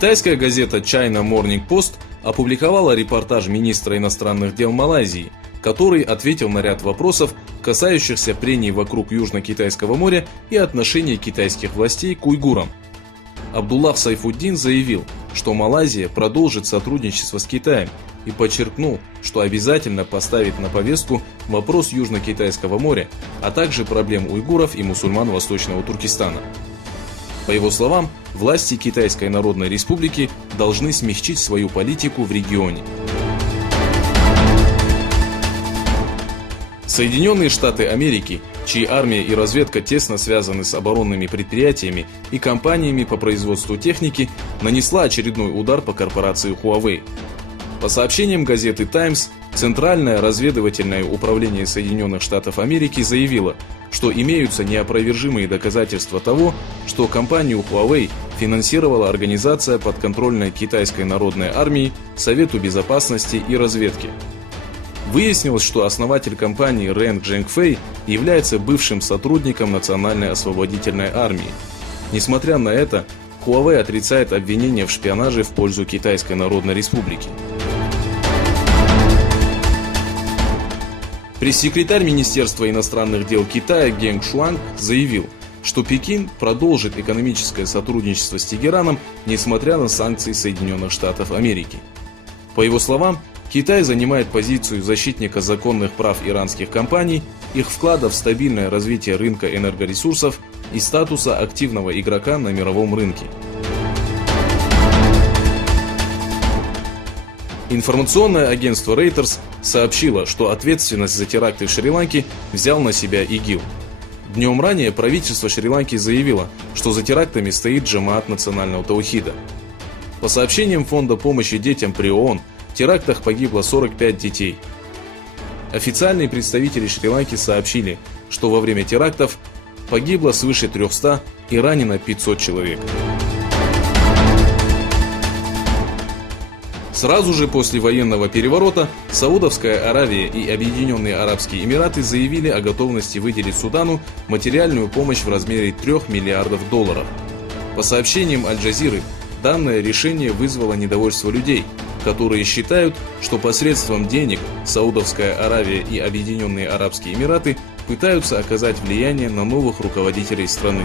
Китайская газета China Morning Post опубликовала репортаж министра иностранных дел Малайзии, который ответил на ряд вопросов, касающихся прений вокруг Южно-Китайского моря и отношений китайских властей к уйгурам. Абдуллах Сайфуддин заявил, что Малайзия продолжит сотрудничество с Китаем и подчеркнул, что обязательно поставит на повестку вопрос Южно-Китайского моря, а также проблем уйгуров и мусульман Восточного Туркестана. По его словам, власти Китайской Народной Республики должны смягчить свою политику в регионе. Соединенные Штаты Америки, чьи армия и разведка тесно связаны с оборонными предприятиями и компаниями по производству техники, нанесла очередной удар по корпорации Huawei. По сообщениям газеты Times, Центральное разведывательное управление Соединенных Штатов Америки заявило, что имеются неопровержимые доказательства того, что компанию Huawei финансировала организация подконтрольной Китайской Народной армии, Совету безопасности и разведки. Выяснилось, что основатель компании Рэн Джэньфэй является бывшим сотрудником Национальной освободительной армии. Несмотря на это, Huawei отрицает обвинения в шпионаже в пользу Китайской Народной Республики. Пресс-секретарь Министерства иностранных дел Китая Генг Шуанг заявил, что Пекин продолжит экономическое сотрудничество с Тегераном, несмотря на санкции Соединенных Штатов Америки. По его словам, Китай занимает позицию защитника законных прав иранских компаний, их вклада в стабильное развитие рынка энергоресурсов и статуса активного игрока на мировом рынке. Информационное агентство Reuters сообщило, что ответственность за теракты в Шри-Ланке взял на себя ИГИЛ. Днем ранее правительство Шри-Ланки заявило, что за терактами стоит Джамаат национального таухида. По сообщениям Фонда помощи детям при ООН, в терактах погибло 45 детей. Официальные представители Шри-Ланки сообщили, что во время терактов погибло свыше 300 и ранено 500 человек. Сразу же после военного переворота Саудовская Аравия и Объединенные Арабские Эмираты заявили о готовности выделить Судану материальную помощь в размере $3 миллиардов. По сообщениям Аль-Джазиры, данное решение вызвало недовольство людей, которые считают, что посредством денег Саудовская Аравия и Объединенные Арабские Эмираты пытаются оказать влияние на новых руководителей страны.